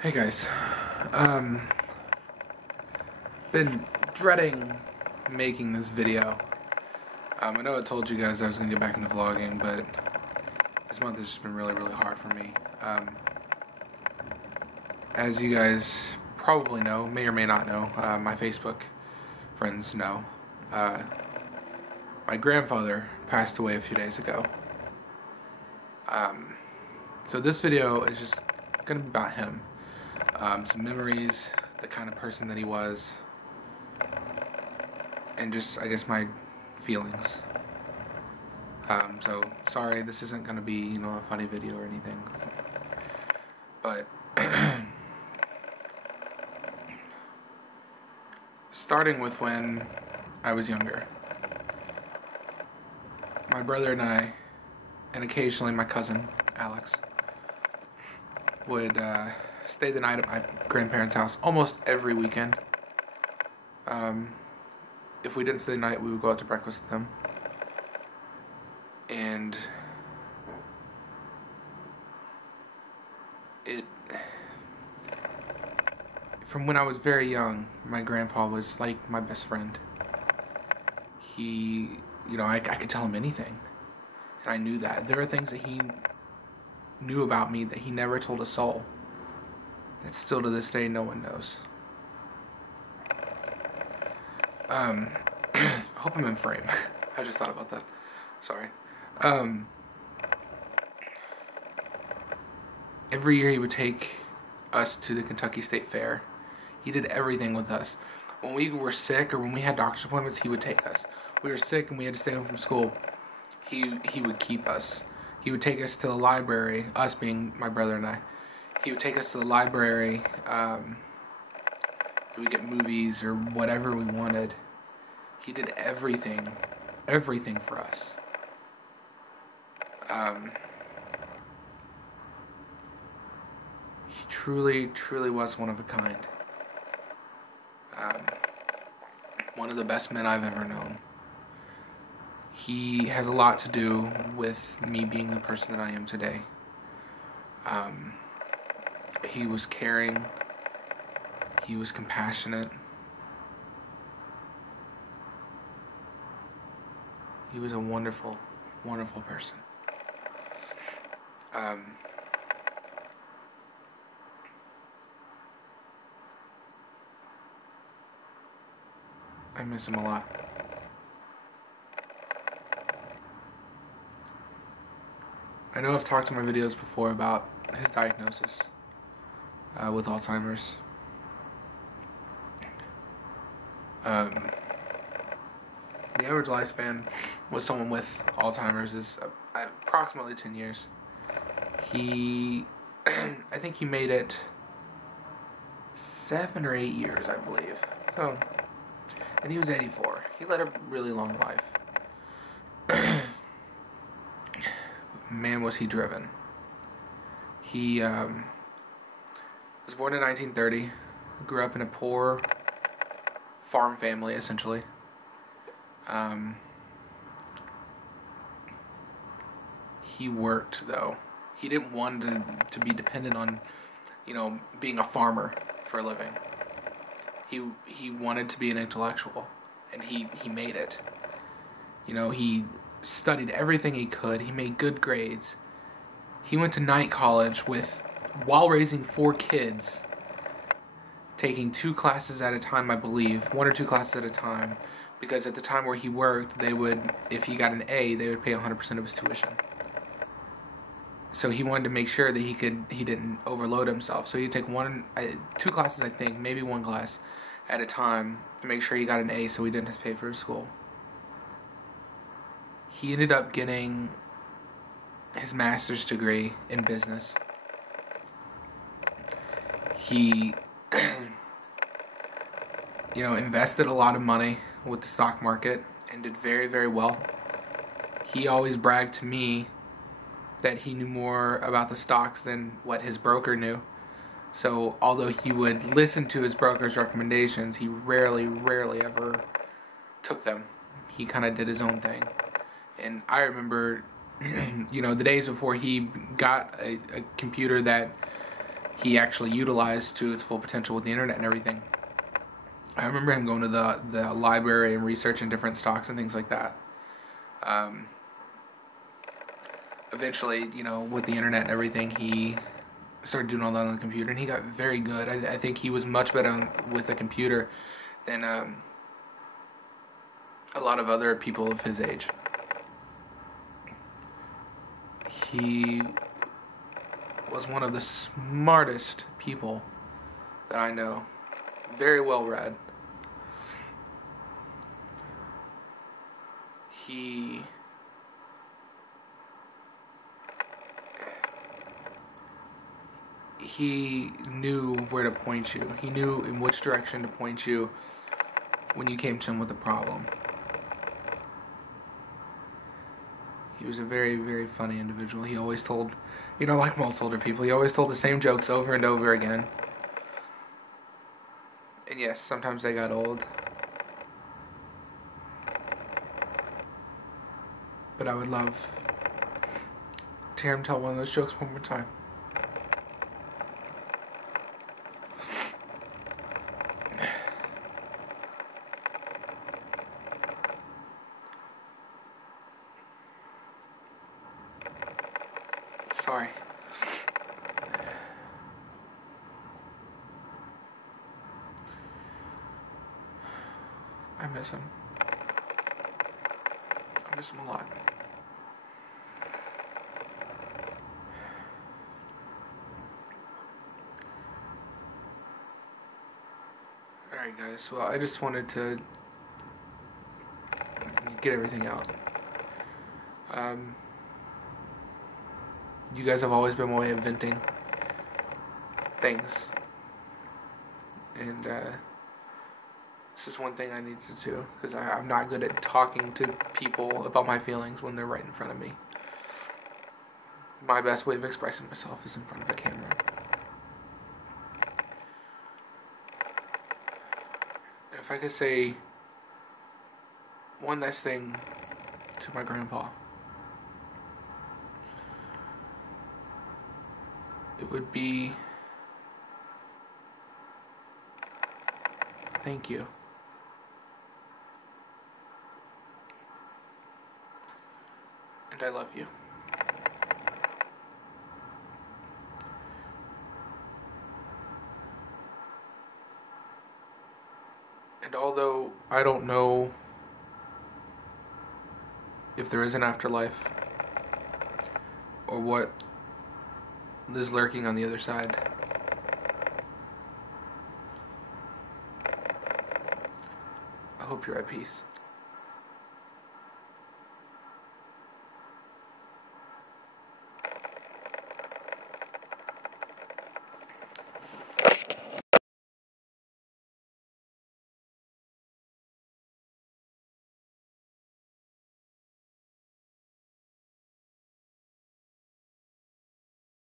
Hey guys, been dreading making this video. I know I told you guys I was gonna get back into vlogging, but this month has just been really hard for me. As you guys probably know, may or may not know, my Facebook friends know, my grandfather passed away a few days ago. So this video is just gonna be about him. Some memories, the kind of person that he was, and just, I guess, my feelings. So, sorry, this isn't going to be, a funny video or anything. But, starting with when I was younger, my brother and I, and occasionally my cousin, Alex, would stay the night at my grandparents' house almost every weekend. If we didn't stay the night, we would go out to breakfast with them. And from when I was very young, my grandpa was like my best friend. He, I could tell him anything. And I knew that. There are things that he knew about me that he never told a soul. That still to this day no one knows. I hope I'm in frame. I just thought about that. Sorry. Every year he would take us to the Kentucky State Fair. He did everything with us. When we were sick or when we had doctor's appointments, he would take us. We were sick and we had to stay home from school. He would keep us. He would take us to the library, us being my brother and I. He would take us to the library. We would get movies or whatever we wanted. He did everything for us. He truly was one of a kind. One of the best men I've ever known. He has a lot to do with me being the person that I am today. He was caring. He was compassionate. He was a wonderful person. I miss him a lot. I know I've talked in my videos before about his diagnosis with Alzheimer's. The average lifespan with someone with Alzheimer's is approximately 10 years. I think he made it 7 or 8 years, I believe. So, and he was 84. He led a really long life. Man, was he driven. He was born in 1930, grew up in a poor farm family, essentially. He worked, though. He didn't want to be dependent on, being a farmer for a living. He wanted to be an intellectual, and he made it. He studied everything he could. He made good grades. He went to night college while raising 4 kids, taking 2 classes at a time, I believe, 1 or 2 classes at a time, because at the time where he worked, if he got an A, they would pay 100% of his tuition. So he wanted to make sure that he didn't overload himself. So he'd take 2 classes, I think, maybe 1 class at a time to make sure he got an A, so he didn't have to pay for his school. He ended up getting his master's degree in business. He, invested a lot of money with the stock market and did very well. He always bragged to me that he knew more about the stocks than what his broker knew. So although he would listen to his broker's recommendations, he rarely ever took them. He kind of did his own thing. And I remember, the days before he got a computer that he actually utilized to its full potential with the internet and everything. I remember him going to the library and researching different stocks and things like that. Eventually, you know, with the internet and everything, he started doing all that on the computer, and he got very good. I think he was much better with a computer than a lot of other people of his age. He was one of the smartest people that I know. Very well read. He knew where to point you. He knew in which direction to point you when you came to him with a problem. He was a very, very funny individual. He always told, you know, like most older people, he always told the same jokes over and over again. And yes, sometimes they got old. But I would love to hear him tell one of those jokes one more time. Sorry. I miss him. I miss him a lot. Alright guys, well I just wanted to get everything out. You guys have always been my way of venting things. And this is one thing I needed to do, because I'm not good at talking to people about my feelings when they're right in front of me. My best way of expressing myself is in front of a camera. If I could say one last thing to my grandpa, it would be thank you. And I love you. And although I don't know if there is an afterlife or what is lurking on the other side, I hope you're at peace.